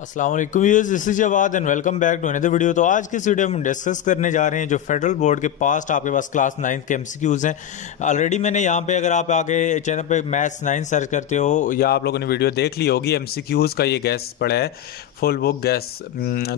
अस्सलाम वालेकुम viewers, this is Jawad and welcome back to another video. तो आज की इस वीडियो में हम डिस्कस करने जा रहे हैं जो फेडरल बोर्ड के पास्ट आपके पास क्लास 9 के एमसीक्यूज हैं। ऑलरेडी मैंने यहाँ पे, अगर आप आगे चैनल पे मैथ्स 9 सर्च करते हो या आप लोगों ने वीडियो देख ली होगी, एमसीक्यूज का ये गैस पड़ा है, फुल बुक गैस।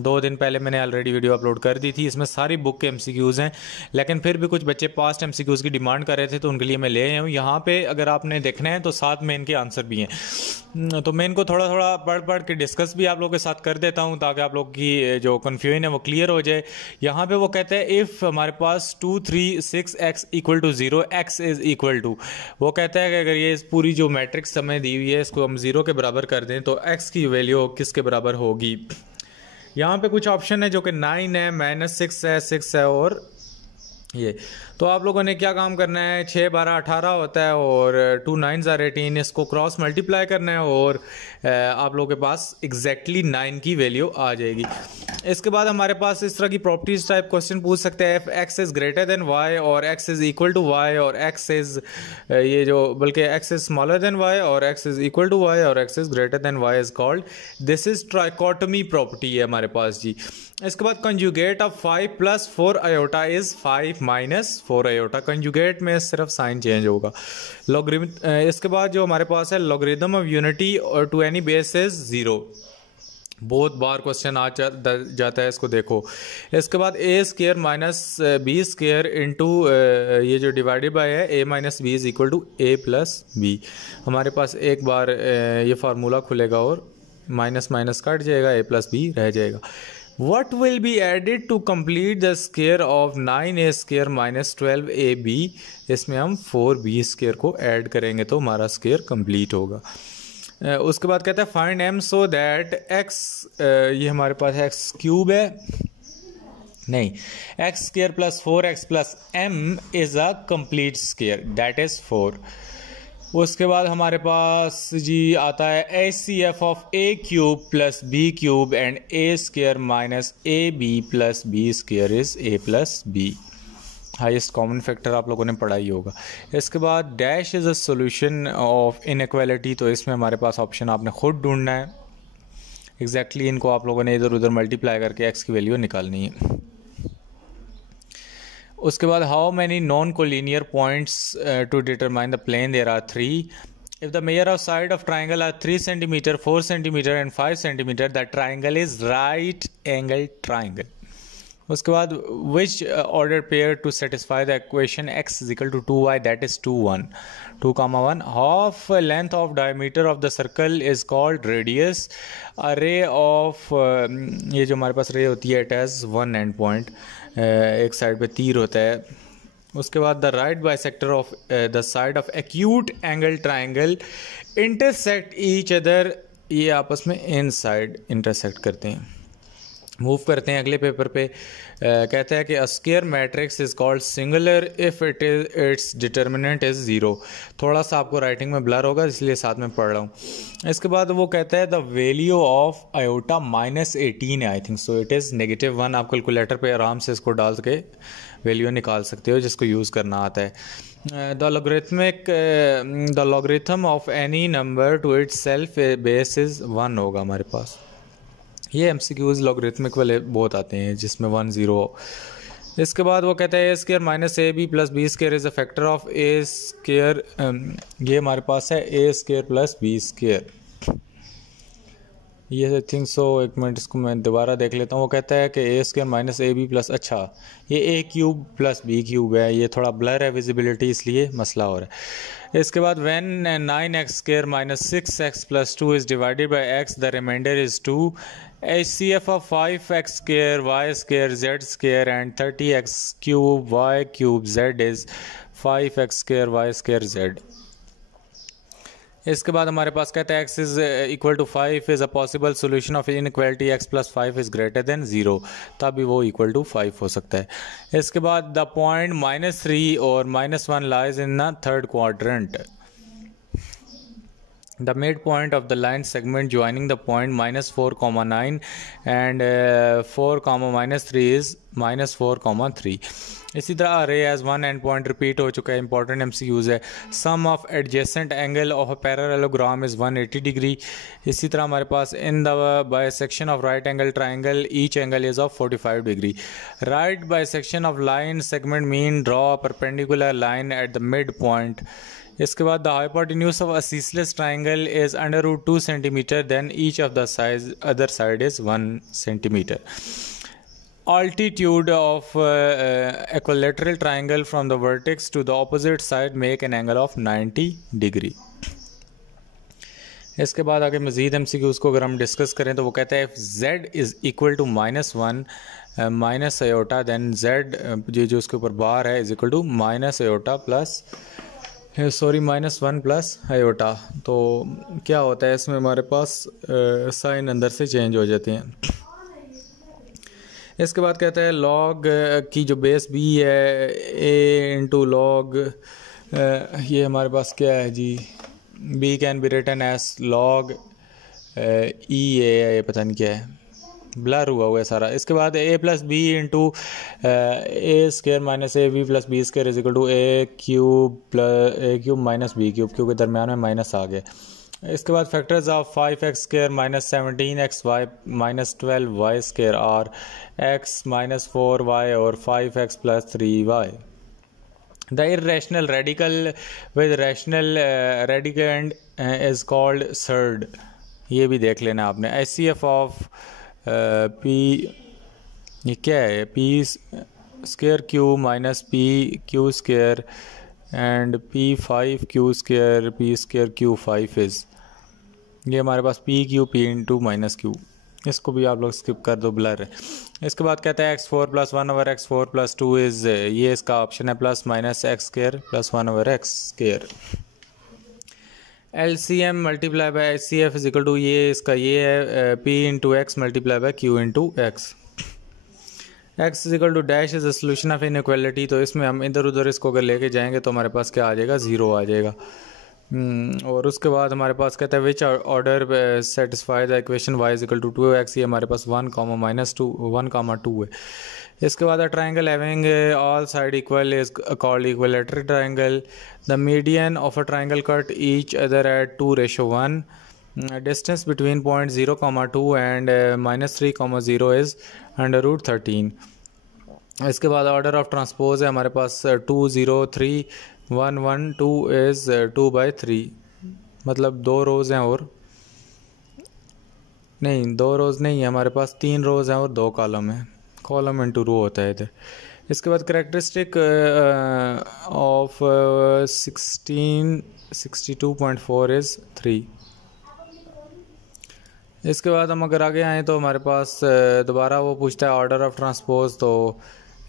2 दिन पहले मैंने ऑलरेडी वीडियो अपलोड कर दी थी। इसमें सारी बुक के एमसीक्यूज हैं, लेकिन फिर भी कुछ बच्चे पास्ट एमसीक्यूज की डिमांड कर रहे थे तो उनके लिए मैं ले आया हूँ। यहाँ पे अगर आपने देखना है तो साथ में इनके आंसर भी हैं, तो मैं इनको थोड़ा थोड़ा पढ़ के डिस्कस भी आप लोगों के साथ कर देता हूँ ताकि आप लोग की जो कन्फ्यूजन है वो क्लियर हो जाए। यहाँ पे वो कहते हैं इफ़ हमारे पास 2 3 6 x equal to 0 x is equal to, वो कहता है कि अगर ये पूरी जो मैट्रिक्स हमें दी हुई है इसको हम 0 के बराबर कर दें तो x की वैल्यू किसके बराबर होगी। यहाँ पे कुछ ऑप्शन है जो कि 9 है, -6 है, 6 है और ये। तो आप लोगों ने क्या काम करना है, 6 12 18 होता है और 2 9s are 18, इसको क्रॉस मल्टीप्लाई करना है और आप लोगों के पास एग्जैक्टली 9 की वैल्यू आ जाएगी। इसके बाद हमारे पास इस तरह की प्रॉपर्टीज टाइप क्वेश्चन पूछ सकते हैं, x is greater than y और x is equal to y और x इज़ ये जो बल्कि x is smaller than y और x is equal to y और x is greater than y is called, this is trichotomy property है हमारे पास जी। इसके बाद conjugate of 5 + 4 iota is 5 - 4 iota, conjugate में सिर्फ साइन चेंज होगा। लॉगरिथम, इसके बाद जो हमारे पास है लॉगरिथम ऑफ यूनिटी और टू एनी बेस इज 0, बहुत बार क्वेश्चन आ जाता है, इसको देखो। इसके बाद a² - b² इंटू ये जो डिवाइडेड बाय है a - b is equal to a + b। हमारे पास एक बार ये फार्मूला खुलेगा और माइनस माइनस कट जाएगा, a + b रह जाएगा। What will be added to complete the square of 9a² - 12ab? इसमें हम 4b² को ऐड करेंगे तो हमारा स्क्वायर कंप्लीट होगा। उसके बाद कहता है find m so that x, ये हमारे पास x³ है, नहीं, x² + 4x + m is a complete square, that is 4। उसके बाद हमारे पास जी आता है HCF of a³ + b³ and a² - ab + b² is a + b। Highest common factor आप लोगों ने पढ़ा ही होगा। इसके बाद dash is a solution of inequality, तो इसमें हमारे पास ऑप्शन आपने खुद ढूंढना है। एग्जैक्टली इनको आप लोगों ने इधर उधर मल्टीप्लाई करके x की वैल्यू निकालनी है। उसके बाद how many non collinear points to determine the plane, there are 3। If the measure of side of triangle are 3 centimeter, 4 centimeter and 5 centimeter, the triangle is right angle triangle. उसके बाद which order pair to satisfy the equation x is equal to 2y, that is 2 1 2, 1। Half length of diameter of the circle is called radius. A ray of, ये जो हमारे पास रे होती है it has 1 and point, एक side पे तीर होता है। उसके बाद the right bisector of the side of acute angle triangle intersect each other, ये आपस में इन साइड इंटरसेक्ट करते हैं। मूव करते हैं अगले पेपर पे। कहता है कि a square matrix is called singular if it is its determinant is 0। थोड़ा सा आपको राइटिंग में ब्लर होगा इसलिए साथ में पढ़ रहा हूँ। इसके बाद वो कहता है द वैल्यू ऑफ आयोटा -18 है, I think so it is -1। आप कैलकुलेटर पे आराम से इसको डाल के वैल्यू निकाल सकते हो जिसको यूज़ करना आता है। The logarithm of any number two it's self base is 1 होगा हमारे पास। ये एमसीक्यूज लॉगरिथमिक वाले बहुत आते हैं जिसमें 1 0 हो। इसके बाद वो कहता है a² - ab + b² is a factor of a², ये हमारे पास है a² + b², ये आई थिंक सो। एक मिनट इसको मैं दोबारा देख लेता हूँ। वो कहता है कि a² - ab + अच्छा, ये a³ + b³ है, ये थोड़ा ब्लर है विजिबिलिटी इसलिए मसला हो रहा है। इसके बाद when 9x² - 6x + 2 is divided by x, the remainder is 2। HCF of 5x² y² z² and 30x³ y³ z is 5x² y² z। इसके बाद हमारे पास कहता है x is equal to 5 is a possible solution of inequality x + 5 is greater than 0, तभी वो equal to 5 हो सकता है। इसके बाद द पॉइंट -3 और -1 lies in the third quadrant. The midpoint of the line segment joining the point -4, 9 and 4, -3 is -4, 3. इसी तरह array as one end point repeat हो चुका है, important MCQs है. Sum of adjacent angle of a parallelogram is 180 degree. इसी तरह हमारे पास in the bisection of right angle triangle each angle is of 45 degree. Right bisection of line segment mean draw a perpendicular line at the midpoint. इसके बाद the hypotenuse of a ceaseless triangle is √2 centimeter, then each of the other side is 1 centimeter. Altitude of equilateral triangle from the vertex to the opposite side make an angle of 90 degree. इसके बाद आगे मज़ीद MCQs को अगर हम discuss करें तो वो कहता है if z is equal to -1 minus iota then z जो उसके ऊपर बार है is equal to minus iota plus -1 plus iota. तो क्या होता है इसमें हमारे पास साइन अंदर से चेंज हो जाते हैं. इसके बाद कहता है लॉग की जो बेस b है a इंटू लॉग ये हमारे पास क्या है जी, b can be written as log e a, पता नहीं क्या है, ब्लर हुआ है सारा. इसके बाद a plus b into a square minus a b plus b square is equal to a cube minus b cube, क्योंकि दरमियान में माइनस आ गए. इसके बाद factors of 5x square minus 17xy minus 12y square are x minus 4y और 5x plus 3y. The irrational radical with rational radicand is called surd. ये भी देख लेना आपने. HCF ऑफ पी ये क्या है, P square Q minus P Q square and P5 Q square P square Q 5 is, ये हमारे पास P Q P into minus Q. इसको भी आप लोग स्किप कर दो, ब्लर है. इसके बाद कहता है x4 plus 1/x4 plus 2 is, ये इसका ऑप्शन है plus minus x square plus 1/x square. LCM multiply by HCF is equal to, ये इसका ये है P into x multiply by Q into x. X is equal to dash is a solution of inequality. तो इसमें हम इधर उधर इसको अगर लेके जाएंगे तो हमारे पास क्या आ जाएगा, 0 आ जाएगा. और उसके बाद हमारे पास कहता है which order satisfy the equation y is equal to 2x. ये हमारे पास 1, -2 1, 2 है. इसके बाद triangle having all side equal is called equilateral triangle. The median of a triangle cut each other at 2:1. Distance between point 0,2 and -3,0 is √13. इसके बाद order of transpose है हमारे पास 2, 0, 3, 1, 1, 2 इज़ 2/3. मतलब 2 रोज़ हैं और नहीं 2 रोज़ नहीं है हमारे पास, 3 रोज़ हैं और 2 कॉलम है. कॉलम इंटू रो होता है इधर. इसके बाद करेक्टरिस्टिक ऑफ 62.4 इज़ 3. इसके बाद हम अगर आगे आएँ तो हमारे पास दोबारा वो पूछता है ऑर्डर ऑफ ट्रांसपोज. तो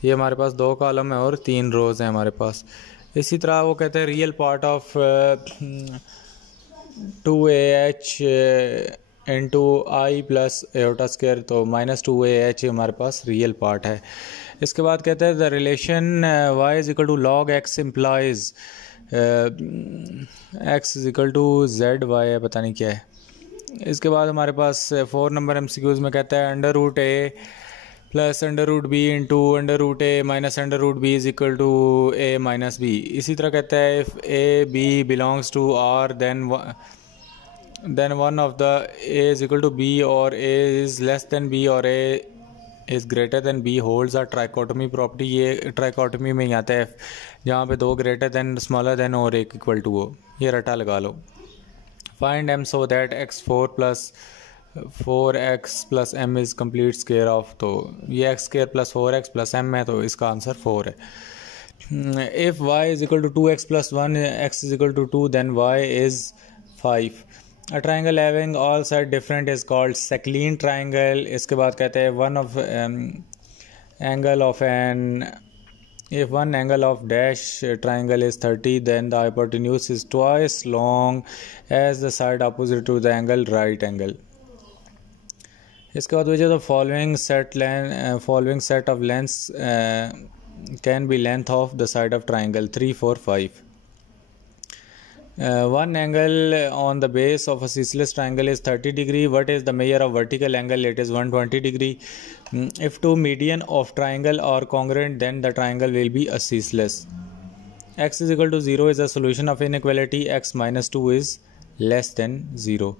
ये हमारे पास 2 कॉलम है और 3 रोज़ हैं हमारे पास. इसी तरह वो कहते हैं real part of 2AH into I plus aorta square. तो -2AH हमारे पास रियल पार्ट है. इसके बाद कहते हैं the relation y is equal to log x implies x is equal to ZY है, पता नहीं क्या है. इसके बाद हमारे पास 4 नंबर MCQs में कहता है √A plus √B into √A minus √B is equal to A minus B. इसी तरह कहता है if A B belongs to R then one of the A is equal to B or A is less than B or A is greater than B holds a trichotomy property. ये trichotomy में ही आता है जहाँ पे 2 greater than smaller than और 1 equal to हो. ये रटा लगा लो. Find M so that x4 plus 4x plus m is complete square of. तो ये x square plus 4x plus m है तो इसका आंसर 4 है. If y is equal to 2x plus 1 x is equal to 2 then y is 5. A triangle having all sides different is called Sakline triangle. इसके बाद कहते हैं one of angle of an if one angle of dash triangle is 30 then the hypotenuse is twice long as the side opposite to the angle right angle. इसके बाद वजह तो following set of lengths can be length of the side of triangle 3, 4, 5. One angle on the base of a ceaseless triangle is 30 degree. What is the measure of vertical angle? It is 120 degree. If two median of triangle are congruent, then the triangle will be a ceaseless. X is equal to 0 is a solution of inequality. X minus 2 is less than 0.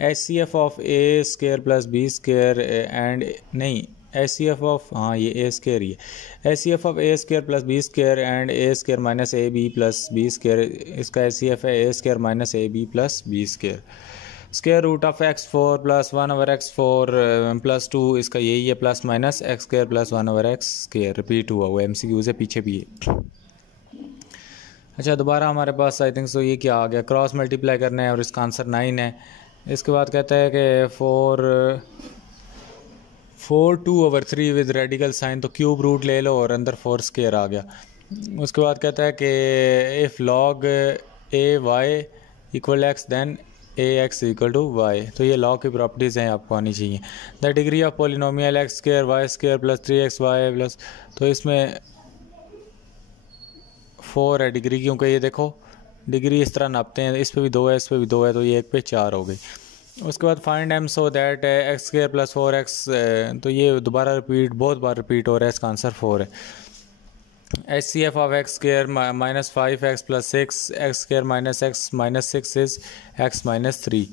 HCF of a square plus b square and नहीं HCF of हाँ ये a square ही है. HCF of a square plus b square and a square minus ab plus b square, इसका HCF है a square minus ab plus b square. Square root of x4 plus 1/x4 plus 2, इसका यही है plus minus x square plus 1/x square. Repeat हुआ वो MCQ से पीछे भी है. अच्छा दोबारा हमारे पास आई थिंक सो ये क्या आ गया, क्रॉस मल्टीप्लाई करना है और इसका आंसर 9 है. इसके बाद कहता है कि 4 2/3 विद रेडिकल साइन, तो क्यूब रूट ले लो और अंदर 4 स्क्वायर आ गया. उसके बाद कहता है कि if log a y equal x then a x equal to y, तो ये लॉग की प्रॉपर्टीज़ हैं, आपको आनी चाहिए. The degree of polynomial x square y square plus 3xy plus, तो इसमें 4 है डिग्री, क्योंकि ये देखो डिग्री इस तरह नापते हैं, इस पे भी 2 है, इस पे भी 2 है, तो ये 1 पे 4 हो गई. उसके बाद find am so that x square plus 4x, तो ये दोबारा रिपीट, बहुत बार रिपीट हो रहा है, इसका आंसर 4 है. HCF of x square minus 5x plus 6, x square minus x minus 6 is x minus 3.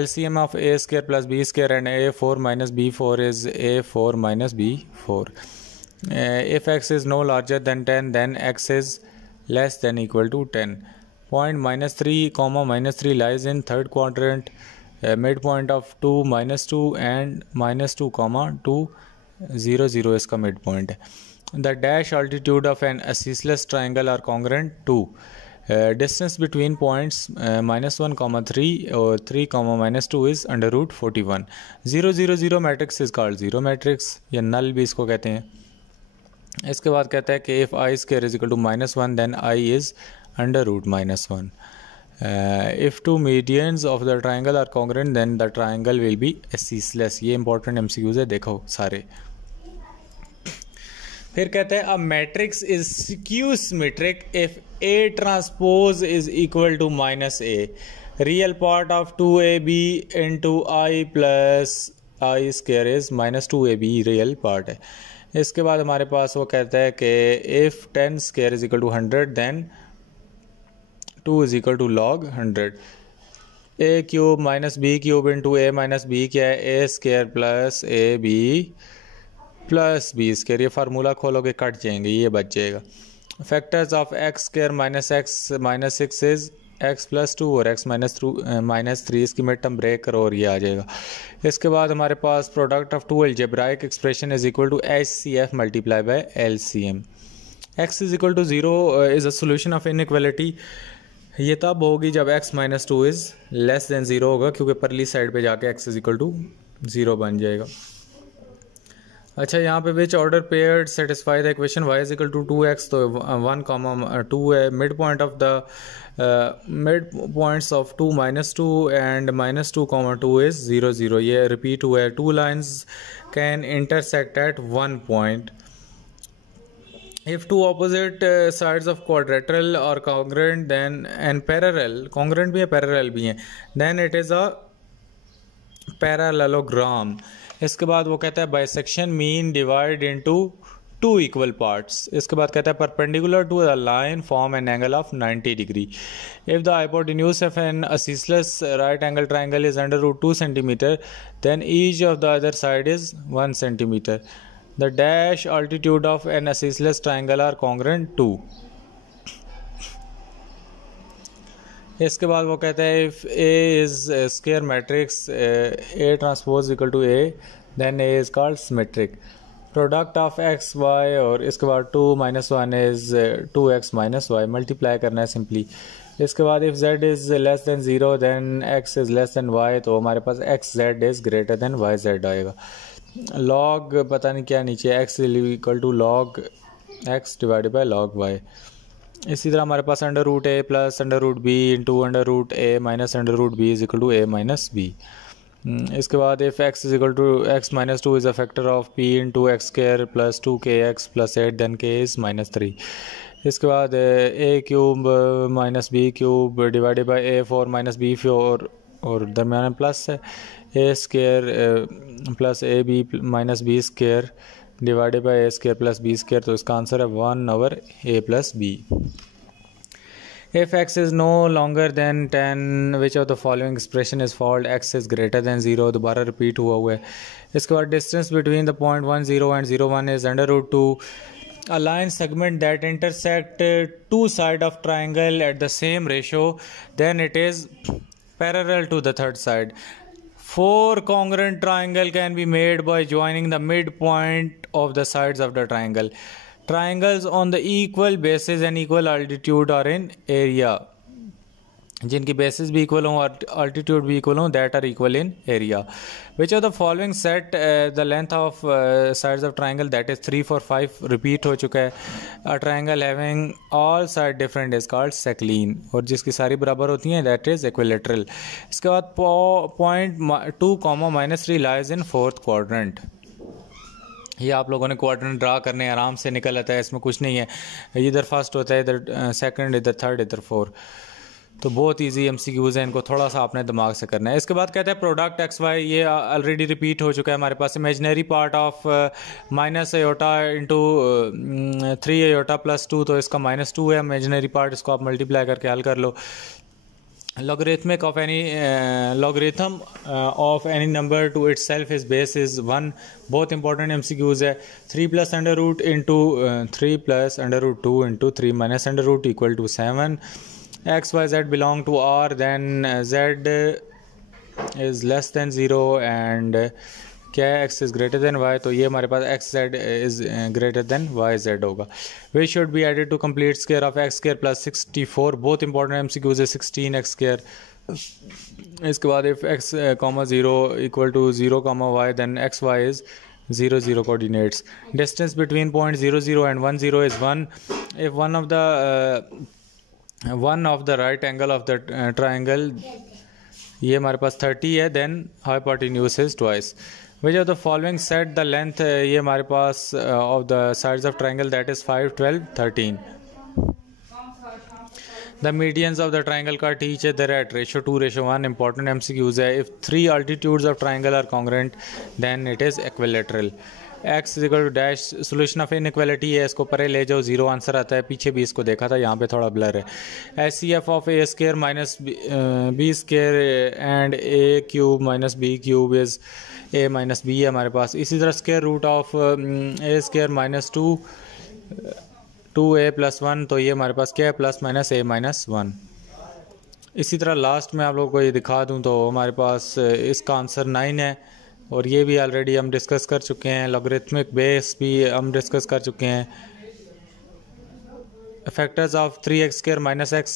LCM of a square plus b square and a4 minus b4 is a4 minus b4. If x is no larger than 10 then x is less than equal to 10. Point -3 comma -3 lies in third quadrant. Midpoint of 2 -2 and -2 comma 2 0 0 इसका midpoint है. The dash altitude of an aciscless triangle are congruent to distance between points -1 comma 3 or 3 comma -2 is under root 41. 0 0 0 matrix is called zero matrix या null भी इसको कहते हैं. इसके बाद कहता है कि if I square is equal to -1 then I is under root -1. If two medians of the triangle are congruent then the triangle will be aciscless. ये important MCQs है, देखो सारे. फिर कहते हैं a matrix is skew symmetric if A transpose is equal to -A. Real part of 2AB into I plus I square is -2AB real part है. इसके बाद हमारे पास वो कहता है कि if 10 square is equal to 100 then 2 is equal to log 100. A cube minus B cube into A minus B क्या है, A square plus AB plus B square. ये फार्मूला खोलोगे कट जाएंगे, ये बच जाएगा. Factors of x square minus x minus 6 is x plus 2 और x minus 3, इसकी मिड टर्म ब्रेक करो और ये आ जाएगा. इसके बाद हमारे पास product of two algebraic expression is equal to HCF multiply by LCM. x is equal to 0 is a solution of inequality. ये तब होगी जब x minus 2 is less than 0 होगा, क्योंकि परली साइड पे जाके x इज इक्वल टू 0 बन जाएगा. अच्छा यहाँ पे which order paired satisfy the equation y is equal to 2x, तो 1 कॉमा 2 है. Mid point of the mid points of 2 -2 and -2 comma 2 is 0 0. ये रिपीट हुआ है. 2 लाइन्स कैन इंटरसेक्ट एट 1 पॉइंट. If two opposite sides of quadrilateral are congruent then and parallel, congruent भी है parallel भी है, then it is a parallelogram. इसके बाद वो कहता है bisection mean divide into two equal parts. इसके बाद कहता है perpendicular to the line form an angle of 90 degree. If the hypotenuse of an aciscless right angle triangle is under root 2 centimeter, then each of the other side is 1 centimeter. The dash altitude of an aciscless triangle are congruent to. इसके बाद वो कहता है if A is a square matrix A transpose equal to A then A is called symmetric. Product of x y और इसके बाद 2 minus 1 is 2x minus y. Multiply करना है सिंपली. इसके बाद if z is less than 0 then x is less than y, तो हमारे पास x z is greater than y z आएगा. लॉग पता नहीं क्या नीचे x equal to log x divided by log y. इसी तरह हमारे पास under root a plus under root b into under root a minus under root b is equal to a minus b. इसके बाद if x is equal to x minus 2 is a factor of p into x square plus 2kx plus 8 then k is -3. इसके बाद a cube minus b cube divided by a four minus b four और दरमियान में plus है a square plus a b minus b square divided by a square plus b square. तो इसका answer है 1/a plus b. If x is no longer than 10 which of the following expression is false? X is greater than 0। दोबारा repeat हुआ है। इसके बाद distance between the point 1 0 and 0 1 is √2। A line segment that intersect two sides of triangle at the same ratio, then it is parallel to the third side. Four congruent triangle can be made by joining the midpoint of the sides of the triangle. Triangles on the equal basis and equal altitude are in area. जिनकी bases भी equal हों और altitude भी equal हों, that are equal in area. Which of the following set the length of sides of triangle, that is 3 4 5 repeat हो चुका है। A triangle having all side different is called scalene, और जिसकी सारी बराबर होती हैं दैट इज इक्विलेटरल। इसके बाद point 2, -3 lies in fourth quadrant. ये आप लोगों ने क्वाड्रेंट ड्रा करने आराम से निकल आता है, इसमें कुछ नहीं है। इधर फर्स्ट होता है, इधर सेकंड, इधर थर्ड, इधर 4। तो बहुत इजी MCQs है, इनको थोड़ा सा आपने दिमाग से करना है। इसके बाद कहते हैं प्रोडक्ट XY, ये ऑलरेडी रिपीट हो चुका है हमारे पास। Imaginary part of minus iota into 3 iota plus 2, तो इसका -2 है इमेजिनरी पार्ट, इसको आप मल्टीप्लाई करके हल कर लो। Logarithmic of any logarithm of any number to itself is base is 1। बहुत इंपॉर्टेंट MCQs है। 3 + √ into 3 + √2 into 3 - √ equal to 7। X Y Z belong to R, then Z is less than 0 and क्या है X is greater than Y, तो ये हमारे पास XZ is greater than YZ होगा। Which should be added to complete square of x² + 64। बहुत important MCQs है। 16x²। इसके बाद if x, 0 equal to 0, y then XY is 0 0 coordinates। Distance between point 0 0 and 1 0 is 1। If one of the right angle of the triangle, ये हमारे पास 30 है, then hypotenuse is twice। Which of the following set the length, ये हमारे पास of the sides of triangle, that is 5 12 13। The medians of the triangle cut each other at ratio 2:1। important MCQs है। If 3 altitudes of triangle are congruent then it is equilateral। X = dash solution of inequality है, इसको परे ले जाओ 0 answer आता है। पीछे भी इसको देखा था, यहाँ पे थोड़ा ब्लर है। SCF of a² - b² and a³ - b³ is a - b है हमारे पास। इसी तरह square root of a² - 2a + 1, तो ये हमारे पास क्या है +- a - 1। इसी तरह लास्ट में आप लोगों को ये दिखा दूँ तो हमारे पास इसका आंसर 9 है, और ये भी ऑलरेडी हम डिस्कस कर चुके हैं। लॉगरिथमिक बेस भी हम डिस्कस कर चुके हैं। फैक्टर्स ऑफ 3x² - x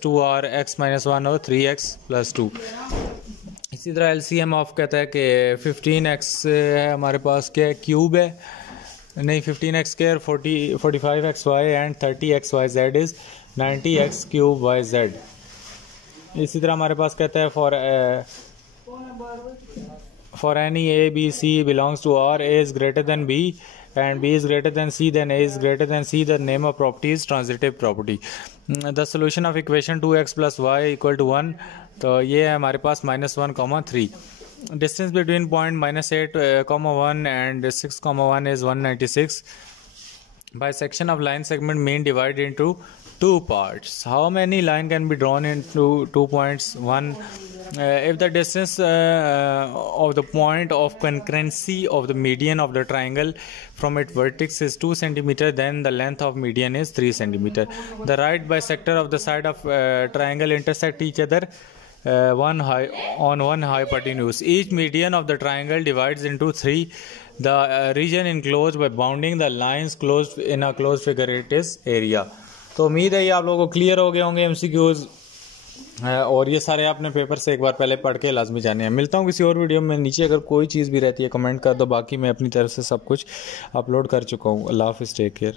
- 2 और x - 1 और 3x + 2। इसी तरह LCM ऑफ कहता है कि 15x है हमारे पास, क्या है क्यूब है, नहीं 15x², 45xy and 30xyz is 90x³ yz। इसी तरह हमारे पास कहता है for any A B C belongs to R, A is greater than B and B is greater than C, then A is greater than C, the name of property is transitive property। The solution of equation 2x + y = 1, तो ये है हमारे पास -1, 3। Distance between point -8, 1 and 6, 1 is 196। Bisection of line segment mean divided into 2 parts। How many line can be drawn into 2 points? 1। If the distance of the point of concurrency of the median of the triangle from its vertex is 2 cm, then the length of median is 3 cm। The right bisector of the side of triangle intersect each other on one hypotenuse। Each median of the triangle divides into 3 the region enclosed by bounding the lines closed in a closed figure, it is area। तो उम्मीद है ये आप लोगों को clear हो गए होंगे MCQs, और ये सारे आपने पेपर से एक बार पहले पढ़ के लाजमी जाने हैं। मिलता हूँ किसी और वीडियो में। नीचे अगर कोई चीज़ भी रहती है कमेंट कर दो, बाकी मैं अपनी तरफ से सब कुछ अपलोड कर चुका हूँ। अल्लाह हाफ़िज़, टेक केयर।